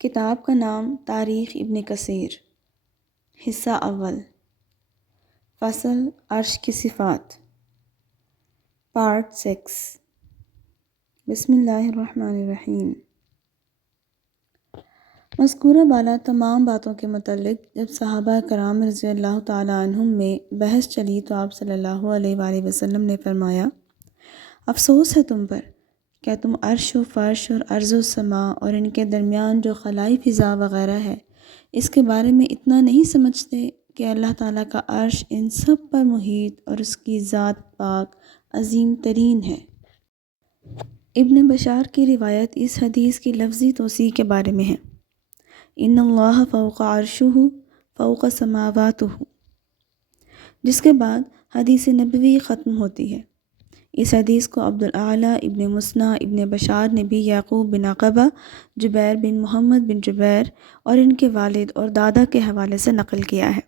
کتاب کا نام تاریخ ابن کثیر، حصہ اول، فصل عرش کی صفات، پارٹ 6۔ بسم اللہ الرحمن الرحیم۔ مذکورہ بالا تمام باتوں کے متعلق جب صحابہ کرام رضی اللہ تعالیٰ عنہم میں بحث چلی تو آپ صلی اللہ علیہ وآلہ وسلم نے فرمایا، افسوس ہے تم پر، کیا تم عرش و فرش اور ارض و سماء اور ان کے درمیان جو خلائی فضا وغیرہ ہے اس کے بارے میں اتنا نہیں سمجھتے کہ اللہ تعالیٰ کا عرش ان سب پر محیط اور اس کی ذات پاک عظیم ترین ہے۔ ابن بشار کی روایت اس حدیث کی لفظی توسیع کے بارے میں ہے، ان اللہ فوق عرشہ فوق سماواتہ، جس کے بعد حدیث نبوی ختم ہوتی ہے۔ اس حدیث کو عبدالاعلیٰ ابن مسنہ ابن بشار نے بھی یعقوب بن عقبہ، جبیر بن محمد بن جبیر اور ان کے والد اور دادا کے حوالے سے نقل کیا ہے۔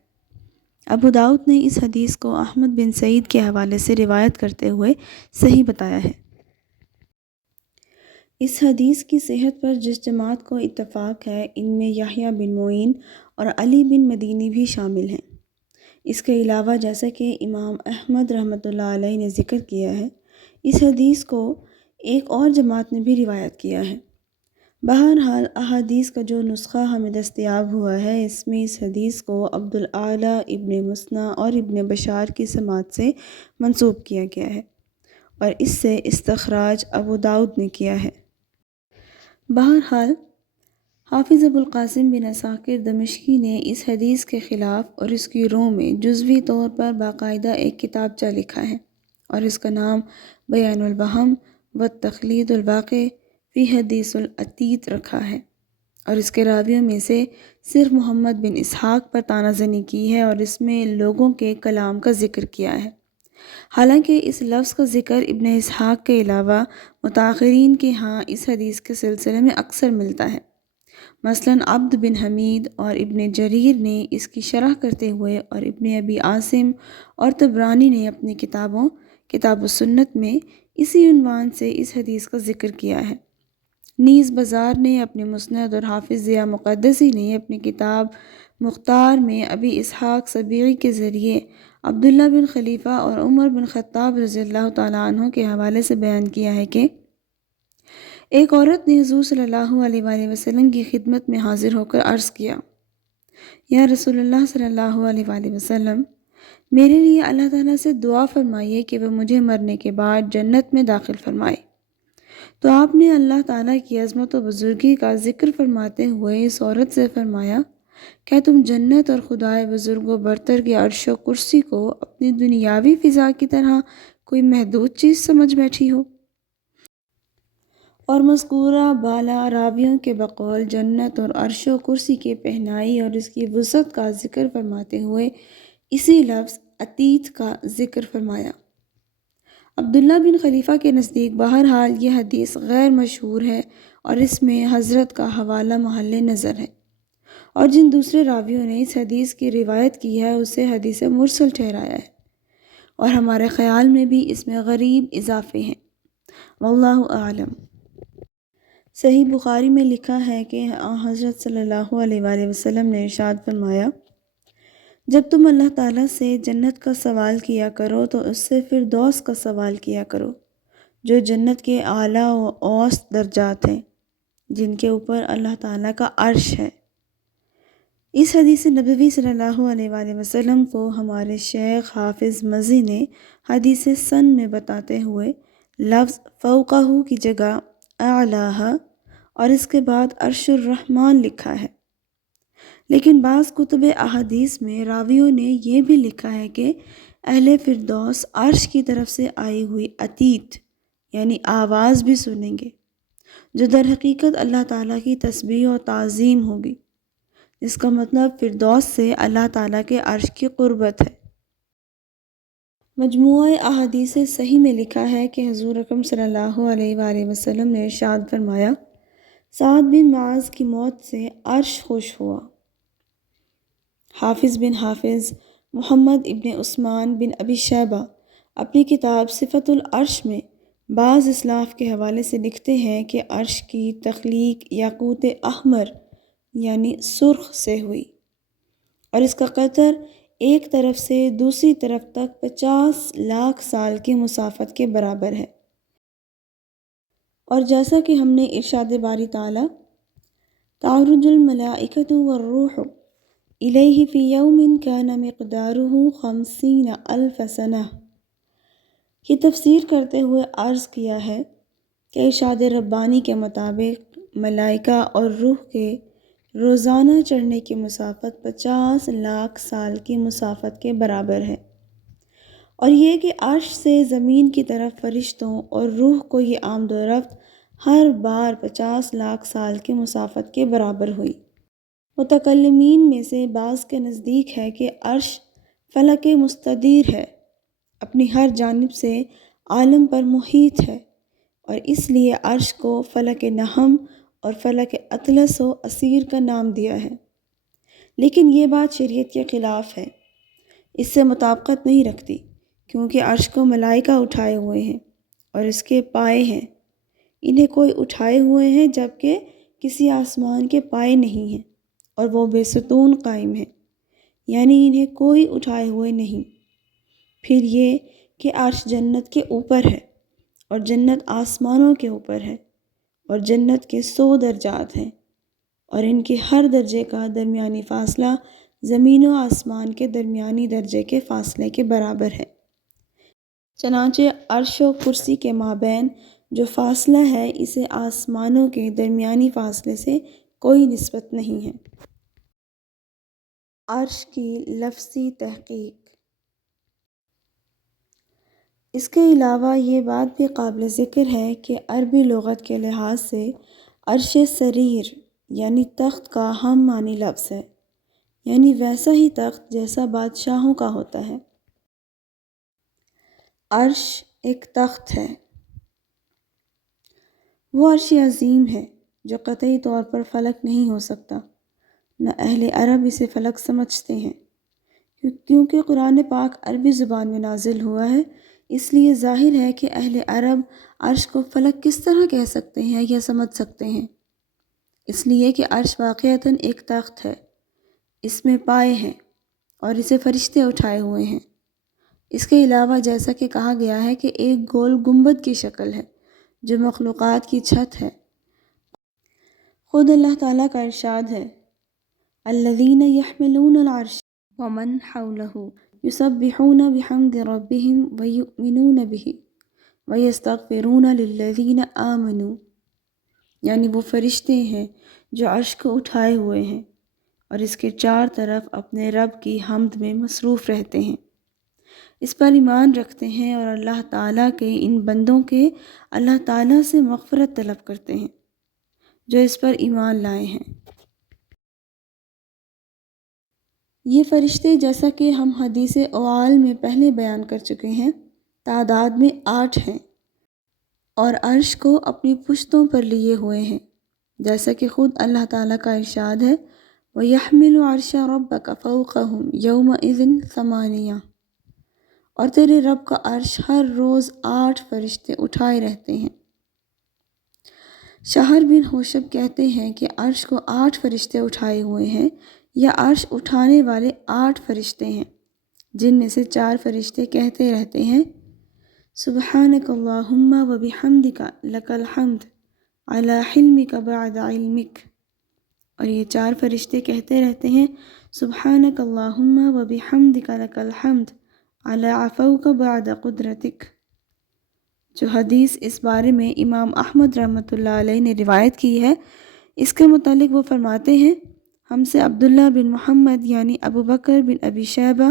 ابو داؤد نے اس حدیث کو احمد بن سعید کے حوالے سے روایت کرتے ہوئے صحیح بتایا ہے۔ اس حدیث کی صحت پر جس جماعت کو اتفاق ہے ان میں یحییٰ بن معین اور علی بن مدینی بھی شامل ہیں۔ اس کے علاوہ جیسا کہ امام احمد رحمۃ اللہ علیہ نے ذکر کیا ہے، اس حدیث کو ایک اور جماعت نے بھی روایت کیا ہے۔ بہرحال احادیث کا جو نسخہ ہمیں دستیاب ہوا ہے اس میں اس حدیث کو عبدالاعلیٰ ابن مسنہ اور ابن بشار کی سماعت سے منسوب کیا گیا ہے، اور اس سے استخراج ابو داؤد نے کیا ہے۔ بہرحال حافظ ابو القاسم بن عساکر دمشقی نے اس حدیث کے خلاف اور اس کی رو میں جزوی طور پر باقاعدہ ایک کتابچہ لکھا ہے، اور اس کا نام بیان الوہم والتقلید الواقع فی حدیث العتیق رکھا ہے، اور اس کے راویوں میں سے صرف محمد بن اسحاق پر طعنہ زنی کی ہے اور اس میں لوگوں کے کلام کا ذکر کیا ہے۔ حالانکہ اس لفظ کا ذکر ابن اسحاق کے علاوہ متاخرین کے ہاں اس حدیث کے سلسلے میں اکثر ملتا ہے۔ مثلاً عبد بن حمید اور ابن جریر نے اس کی شرح کرتے ہوئے اور ابن ابی عاصم اور طبرانی نے اپنی کتابوں کتاب السنت میں اسی عنوان سے اس حدیث کا ذکر کیا ہے۔ نیز بزار نے اپنے مسند اور حافظ ضیاء مقدسی نے اپنی کتاب مختار میں ابی اسحاق سبیعی کے ذریعے عبداللہ بن خلیفہ اور عمر بن خطاب رضی اللہ تعالیٰ عنہ کے حوالے سے بیان کیا ہے کہ ایک عورت نے حضور صلی اللہ علیہ وآلہ وسلم کی خدمت میں حاضر ہو کر عرض کیا، یا رسول اللہ صلی اللہ علیہ وآلہ وسلم، میرے لیے اللہ تعالیٰ سے دعا فرمائیے کہ وہ مجھے مرنے کے بعد جنت میں داخل فرمائے۔ تو آپ نے اللہ تعالیٰ کی عظمت و بزرگی کا ذکر فرماتے ہوئے اس عورت سے فرمایا، کیا تم جنت اور خدائے بزرگ و برتر کے عرش و کرسی کو اپنی دنیاوی فضا کی طرح کوئی محدود چیز سمجھ بیٹھی ہو؟ اور مذکورہ بالا راویوں کے بقول جنت اور عرش و کرسی کے پہنائی اور اس کی وسعت کا ذکر فرماتے ہوئے اسی لفظ عتیق کا ذکر فرمایا۔ عبداللہ بن خلیفہ کے نزدیک بہرحال یہ حدیث غیر مشہور ہے اور اس میں حضرت کا حوالہ محل نظر ہے، اور جن دوسرے راویوں نے اس حدیث کی روایت کی ہے اسے حدیث مرسل ٹھہرایا ہے، اور ہمارے خیال میں بھی اس میں غریب اضافے ہیں، واللہ اعلم۔ صحیح بخاری میں لکھا ہے کہ حضرت صلی اللہ علیہ وآلہ وسلم نے ارشاد فرمایا، جب تم اللہ تعالیٰ سے جنت کا سوال کیا کرو تو اس سے فردوس کا سوال کیا کرو، جو جنت کے اعلیٰ و اوسط درجات ہیں، جن کے اوپر اللہ تعالیٰ کا عرش ہے۔ اس حدیث نبوی صلی اللہ علیہ وآلہ وسلم کو ہمارے شیخ حافظ مزی نے حدیث سن میں بتاتے ہوئے لفظ فوقہ کی جگہ اعلیٰ اور اس کے بعد عرش الرحمن لکھا ہے، لیکن بعض کتب احادیث میں راویوں نے یہ بھی لکھا ہے کہ اہل فردوس عرش کی طرف سے آئی ہوئی عتیق یعنی آواز بھی سنیں گے، جو در حقیقت اللہ تعالیٰ کی تسبیح و تعظیم ہوگی، جس کا مطلب فردوس سے اللہ تعالیٰ کے عرش کی قربت ہے۔ مجموعہ احادیث صحیح میں لکھا ہے کہ حضور اکرم صلی اللہ علیہ وآلہ وسلم نے ارشاد فرمایا، سعد بن معاذ کی موت سے عرش خوش ہوا۔ حافظ بن حافظ محمد ابن عثمان بن ابی شیبہ اپنی کتاب صفت العرش میں بعض اسلاف کے حوالے سے لکھتے ہیں کہ عرش کی تخلیق یاقوت احمر یعنی سرخ سے ہوئی، اور اس کا قطر ایک طرف سے دوسری طرف تک 50 لاکھ سال کی مسافت کے برابر ہے۔ اور جیسا کہ ہم نے ارشاد باری تعالیٰ تعرج الملائکۃ والروح الیہ فی یوم کان مقدارہ 50,000 سنہ کی تفسیر کرتے ہوئے عرض کیا ہے کہ ارشاد ربانی کے مطابق ملائکہ اور روح کے روزانہ چڑھنے کی مسافت 50 لاکھ سال کی مسافت کے برابر ہے، اور یہ کہ عرش سے زمین کی طرف فرشتوں اور روح کو یہ آمد و رفت ہر بار 50 لاکھ سال کی مسافت کے برابر ہوئی۔ متکلمین میں سے بعض کے نزدیک ہے کہ عرش فلک مستدیر ہے، اپنی ہر جانب سے عالم پر محیط ہے، اور اس لیے عرش کو فلک نہم اور فلک اطلس و اثیر کا نام دیا ہے۔ لیکن یہ بات شریعت کے خلاف ہے، اس سے مطابقت نہیں رکھتی، کیونکہ عرش کو ملائکہ اٹھائے ہوئے ہیں اور اس کے پائے ہیں، انہیں کوئی اٹھائے ہوئے ہیں جبکہ کسی آسمان کے پائے نہیں ہیں، اور وہ بے ستون قائم ہیں، یعنی انہیں کوئی اٹھائے ہوئے نہیں۔ پھر یہ کہ عرش جنت کے اوپر ہے، اور جنت آسمانوں کے اوپر ہے، اور جنت کے 100 درجات ہیں، اور ان کے ہر درجے کا درمیانی فاصلہ زمین و آسمان کے درمیانی درجے کے فاصلے کے برابر ہے۔ چنانچہ عرش و کرسی کے مابین جو فاصلہ ہے اسے آسمانوں کے درمیانی فاصلے سے کوئی نسبت نہیں ہے۔ عرش کی لفظی تحقیق۔ اس کے علاوہ یہ بات بھی قابل ذکر ہے کہ عربی لغت کے لحاظ سے عرش سریر یعنی تخت کا ہم معنی لفظ ہے، یعنی ویسا ہی تخت جیسا بادشاہوں کا ہوتا ہے۔ عرش ایک تخت ہے، وہ عرش عظیم ہے جو قطعی طور پر فلک نہیں ہو سکتا، نہ اہل عرب اسے فلک سمجھتے ہیں، کیونکہ قرآن پاک عربی زبان میں نازل ہوا ہے، اس لیے ظاہر ہے کہ اہل عرب عرش کو فلک کس طرح کہہ سکتے ہیں یا سمجھ سکتے ہیں، اس لیے کہ عرش واقعتاً ایک تخت ہے، اس میں پائے ہیں اور اسے فرشتے اٹھائے ہوئے ہیں۔ اس کے علاوہ جیسا کہ کہا گیا ہے کہ ایک گول گنبد کی شکل ہے جو مخلوقات کی چھت ہے۔ خود اللہ تعالیٰ کا ارشاد ہے الذین یحملون العرش ومن حولہ یسبحون بحمد ربہم ویؤمنون بہ ویستغفرون للذین آمنوا، یعنی وہ فرشتے ہیں جو عرش کو اٹھائے ہوئے ہیں اور اس کے چار طرف اپنے رب کی حمد میں مصروف رہتے ہیں، اس پر ایمان رکھتے ہیں اور اللہ تعالیٰ کے ان بندوں کے اللہ تعالیٰ سے مغفرت طلب کرتے ہیں جو اس پر ایمان لائے ہیں۔ یہ فرشتے جیسا کہ ہم حدیث اعال میں پہلے بیان کر چکے ہیں تعداد میں 8 ہیں اور عرش کو اپنی پشتوں پر لیے ہوئے ہیں، جیسا کہ خود اللہ تعالیٰ کا ارشاد ہے وَيَحْمِلُ عَرْشَ رَبَّكَ فَوْقَهُمْ يَوْمَئِذٍ ثَمَانِيَةٌ، اور تیرے رب کا عرش ہر روز 8 فرشتے اٹھائے رہتے ہیں۔ شہر بن حوشب کہتے ہیں کہ عرش کو 8 فرشتے اٹھائے ہوئے ہیں یا عرش اٹھانے والے 8 فرشتے ہیں، جن میں سے 4 فرشتے کہتے رہتے ہیں سبحانک اللہم و بحمدک لک الحمد علی حلمک بعد علمک، اور یہ 4 فرشتے کہتے رہتے ہیں سبحانک اللہم و بحمدک لک الحمد علی عفوک بعد قدرتک۔ جو حدیث اس بارے میں امام احمد رحمۃ اللہ علیہ نے روایت کی ہے، اس کے متعلق وہ فرماتے ہیں ہم سے عبداللہ بن محمد یعنی ابو بکر بن ابی شیبہ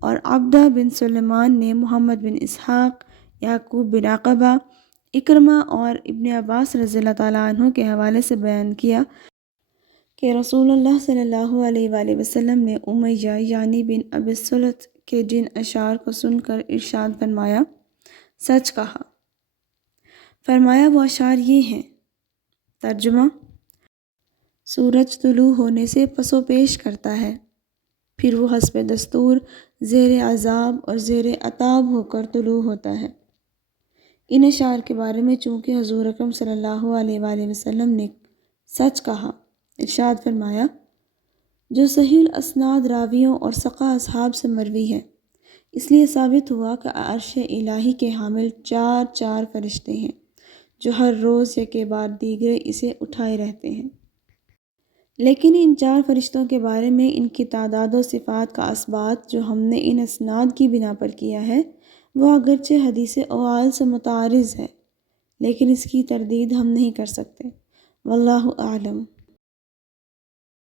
اور عبدہ بن سلیمان نے محمد بن اسحاق، یعقوب بن عقبہ، اکرمہ اور ابن عباس رضی اللہ تعالیٰ عنہ کے حوالے سے بیان کیا کہ رسول اللہ صلی اللہ علیہ وآلہ وسلم نے امیہ یعنی بن ابی سلط کے جن اشعار کو سن کر ارشاد فرمایا سچ کہا۔ فرمایا وہ اشعار یہ ہیں، ترجمہ: سورج طلوع ہونے سے پسو پیش کرتا ہے، پھر وہ حسب دستور زیر عذاب اور زیر عتاب ہو کر طلوع ہوتا ہے۔ ان اشعار کے بارے میں چونکہ حضور اکرم صلی اللہ علیہ وآلہ وسلم نے سچ کہا، ارشاد فرمایا جو صحیح الاسناد راویوں اور ثقہ اصحاب سے مروی ہے، اس لیے ثابت ہوا کہ عرش الہی کے حامل چار فرشتے ہیں جو ہر روز یکے بعد دیگرے اسے اٹھائے رہتے ہیں۔ لیکن ان 4 فرشتوں کے بارے میں ان کی تعداد و صفات کا اثبات جو ہم نے ان اسناد کی بنا پر کیا ہے وہ اگرچہ حدیث اوال سے متعارض ہے، لیکن اس کی تردید ہم نہیں کر سکتے۔ واللہ اعلم۔